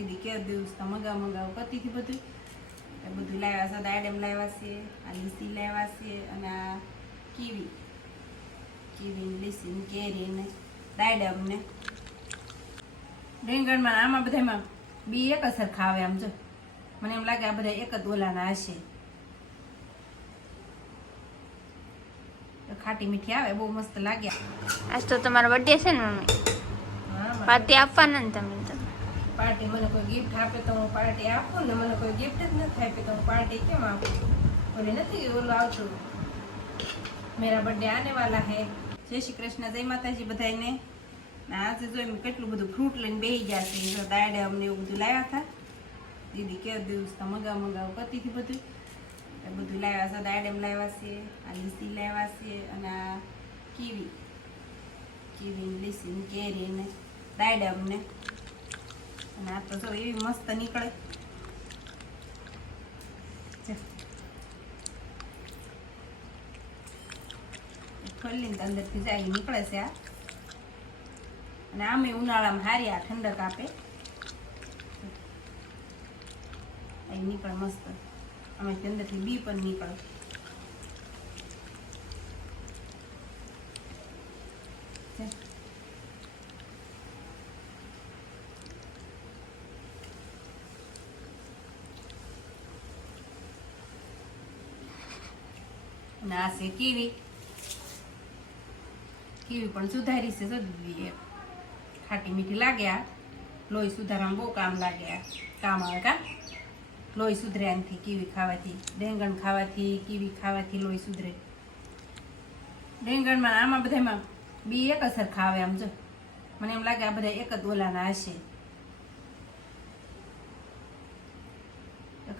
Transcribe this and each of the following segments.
દીદી કે દિવસ તો મગાવ કરતી હતી બધું એ બધું લાવ્યા છે. દાડમ લાવ્યા છે, આ લીસી લાવ્યા છે અને આ કીવી લીસી ને કેરી ને દાડમ ને રીંગણમાં આમાં બધામાં બી એક અસર ખાવે. આમ જો મને એમ લાગે આ બધા એક જ ઓલાના હશે. ખાટી મીઠી આવે, બહુ મસ્ત લાગે. આજ તો તમારો બર્થડે છે ને મમ્મી? પાર્ટી આપવાના ને તમે તો? પાર્ટી મને કોઈ ગિફ્ટ આપે તો હું પાર્ટી આપું ને, મને કોઈ ગિફ્ટ જ નથી આપી તો હું પાર્ટી કેમ આપું? ઓલી નથી ઓલું આવતું મેરા બર્થડે આને વાલા હે. જય શ્રી કૃષ્ણ, જય માતાજી બધાને. આજે જો એમ કેટલું બધું ફ્રૂટ લઈને બેસી ગયા છે. જો દાડમ ને એવું બધું લાવ્યા હતા. દીદી કે દિવસ તો મગાવ કરતી હતી બધું એ બધું લાવ્યા છે. દાડમ લાવ્યા છે, આ લીસી લાવ્યા છે અને આ કીવી લીસી ને કેરી ને દાડમ ને અને આ તો જો એવી મસ્ત નીકળે. ખોલીને તો અંદરથી જાય નીકળે છે આ. અને આમે ઉનાળામાં હારી આ ઠંડક આપે. અહીં નીકળે મસ્ત. અમે અંદરથી બી પણ નીકળે. અને આ છે કીવી પણ સુધારી છે. ખાટી મીઠી લાગે. આ લોહી સુધારવામાં બહુ કામ લાગે. આ કામ આવે કા લોહી સુધરે આનાથી. કીવી ખાવાથી, રીંગણ ખાવાથી, કીવી ખાવાથી લોહી સુધરે. રીંગણમાં આમાં બધામાં બી એક અસર ખાવે. આમ જો મને એમ લાગે આ બધા એક જ ઓલાના હશે.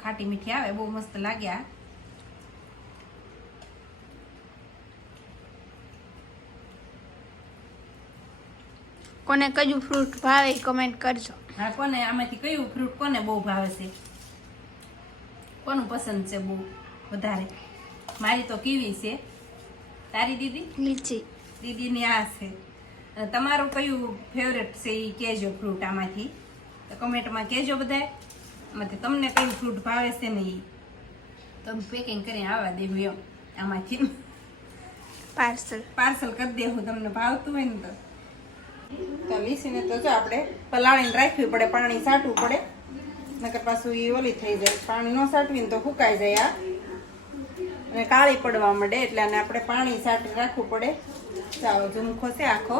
ખાટી મીઠી આવે, બહુ મસ્ત લાગે. આ કોને કયું ફ્રૂટ ભાવે કમેન્ટ કરજો. હા, કોને આમાંથી કયું ફ્રૂટ કોને બહુ ભાવે છે, કોનું પસંદ છે બહુ વધારે? મારી તો કીવી છે. તારી દીદી? લીચી. દીદીની આ છે. તમારું કયું ફેવરેટ છે એ કહેજો ફ્રૂટ આમાંથી. તો કમેન્ટમાં કહેજો બધાય. આમાંથી તમને કયું ફ્રૂટ ભાવે છે ને એ તમે પેકિંગ કરીને આવવા દેવું એમ. આમાંથી પાર્સલ કરી દેવું તમને ભાવતું હોય ને તો. તો લીસીને તો જો આપણે પલાળીને રાખવી પડે, પાણી સાટવું પડે, નકર પાછું એ ઓલી થઈ જાય. પાણી ન સાટવીને તો ફૂંકાઈ જાય આ અને કાળી પડવા માંડે. એટલે આને આપણે પાણી સાટી રાખવું પડે. ચાલો ઝુમખો છે આખો.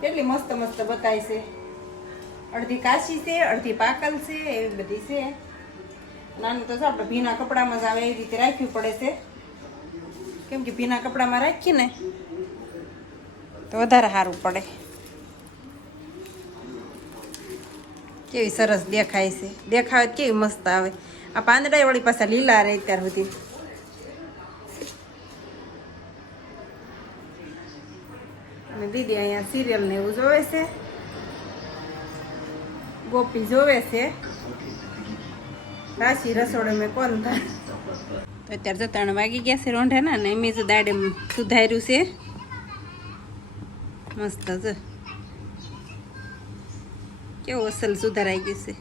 કેટલી મસ્ત મસ્ત બતાય છે. અડધી કાચી છે, અડધી પાકલ છે, એવી બધી છે. નાની તો જો આપણે ભીના કપડામાં જ આવે એવી રીતે રાખવી પડે છે. કેમ કે ભીના કપડામાં રાખીએ ને તો વધારે સારું પડે. કેવી સરસ દેખાય છે. દેખાવે કેવી મસ્ત આવે. આ પાંદડા વળી પાછા લીલા રહે ત્યાર સુધી. અને દીદી અહીંયા સિરિયલ ને એવું જોવે છે. ગોપી જોવે છે. રાશિ રસોડે મેં કોણ થાય. તો અત્યારે જો 3 વાગી ગયા છે રોંઢાના ને એમ જ દાડમ સુધાર્યું છે મસ્ત છે. કેવું અસલ સુધારાઈ ગયું છે.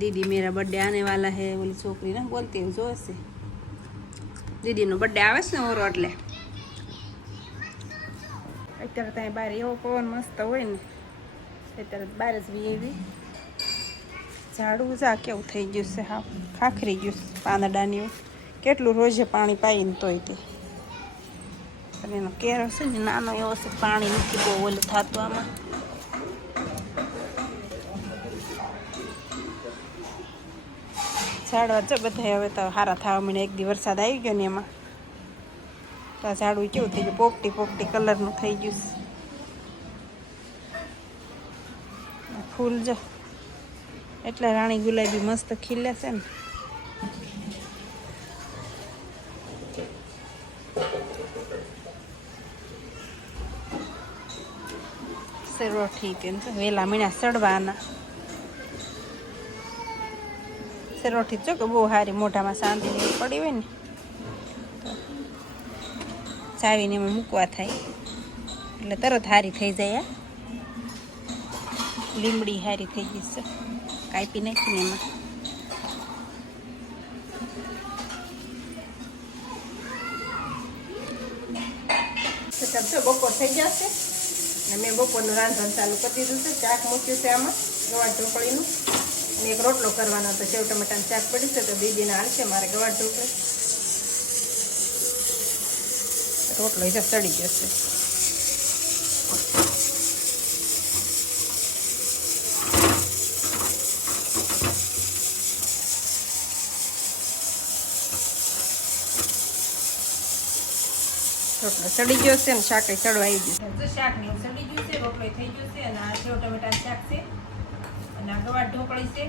દીદી મેરા બर्थडे આને વાલા હે. ઓલી છોકરી ને બોલતી એવું જોવે છે. દીદીનો બर्थडे આવે છે ને ઓરો એટલે. અત્યારે ત્યાં બહાર એવો પવન મસ્ત હોય ને અત્યારે બહાર જ બી એવી. ઝાડું જા કેવું થઈ ગયું છે. હા, ખાખરી ગયું છે પાંદડાની. કેટલું રોજે પાણી પાઈને તોય તે. અને એનો કેરો છે ને નાનો એવો છે. પાણી નથી બહુ ઓલું થતું આમાં. ઝાડવા જો બધા હવે તો સારા થવા મને. એક દી વરસાદ આવી ગયો ને એમાં તો આ ઝાડવું કેવું થઈ ગયું, પોપટી કલરનું થઈ ગયું છે. ફૂલ જો એટલે રાણી ગુલાબી મસ્ત ખીલે છે ને. સેરોઠી તેમ વેલા મીણા સડવાના. સેરોઠી જો કે બહુ સારી. મોઢામાં શાંતિ પડી હોય ને ચાવીને એમાં મૂકવા થાય એટલે તરત સારી થઈ જાય. લીમડી હારી થઈ ગઈ છે, કાપી નાખીને એમાં. બપોર થઈ જશે ને મેં બપોરનું રાંધણ ચાલુ કરી દીધું છે. શાક મૂક્યું છે આમાં ગવાર ઢોકળીનું, અને એક રોટલો કરવાનો હતો. સેવ ટમાટાનું શાક પડ્યું છે તો દીદીને હાલશે મારે ગવાર ઢોકળી. રોટલો તો સડી જશે. રોટલો સડી ગયો છે અને શાક સડવા આવી ગયું છે. શાક ને સડી ગયું છે, રોટલો થઈ ગયો છે, અને આ સેવ ટમેટાનું શાક છે, અને આ ગવાર ઢોકળી છે.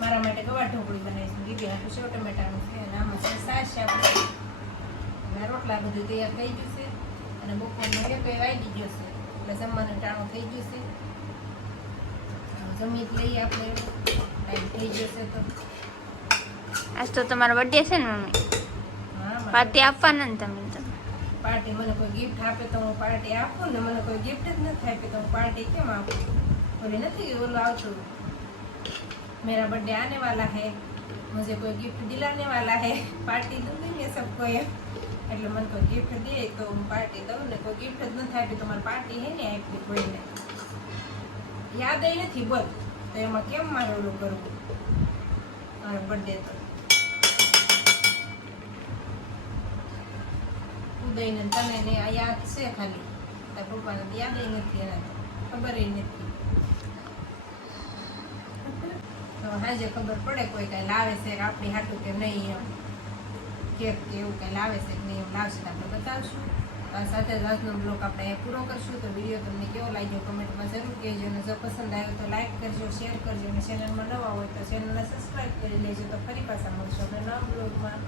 મારા માટે ગવાર ઢોકળી બનાવીશું, દીદી આટલું સેવ ટમેટાનું છે, અને આમાં છે છાશ આપણે. અને રોટલા બધું તૈયાર થઈ ગયું છે, અને બપોરનો એક વાગી ગયો છે એટલે જમવાનું ટાણું થઈ ગયું છે. જમી લઈએ આપણે, ટાઈમ થઈ ગયો છે. તો આજ તો તમારો બર્થડે છે ને મમ્મી? હા, પાર્ટી આપવાના ને તમે તો? પાર્ટી મને કોઈ ગિફ્ટ આપે તો હું પાર્ટી આપું ને, મને કોઈ ગિફ્ટ જ નથી આપી તો હું પાર્ટી કેમ આપું? ઓલી નથી ઓલું આવતું, मेरा बर्थडे आने वाला है, मुझे कोई गिफ्ट दिलाने वाला है, पार्टी दूंगी मैं सबको एम. એટલે મને કોઈ ગિફ્ટ દે તો હું પાર્ટી દઉં ને, કોઈ ગિફ્ટ જ નથી આપી તો મારી પાર્ટી હે ને આપી કોઈને યાદ નથી. બોલ તો એમાં કેમ મારે ઓલું કરવું મારો બર્થડે? તો ઉદયને તને ને આ યાદ છે ખાલી, તાર પપ્પાને તો યાદ નથી, એના ખબર નથી. તો હાજે ખબર પડે કોઈ કઈ લાવે છે કે આપણી હાટું કે નહીં, એમ કેક કે એવું કઈ લાવે છે કે નહીં, એમ લાવશે તો આપણે બતાવશું. આ સાથે જ આજનો બ્લોગ આપણે અહીંયા પૂરો કરશું. તો વિડીયો તમને કેવો લાગ્યો કમેન્ટમાં જરૂર કહેજો, અને જો પસંદ આવ્યો તો લાઈક કરજો, શેર કરજો, અને ચેનલમાં નવા હોય તો ચેનલને સબસ્ક્રાઈબ કરી લેજો. તો ફરી પાછા મળશું આપણે નવા બ્લોગમાં.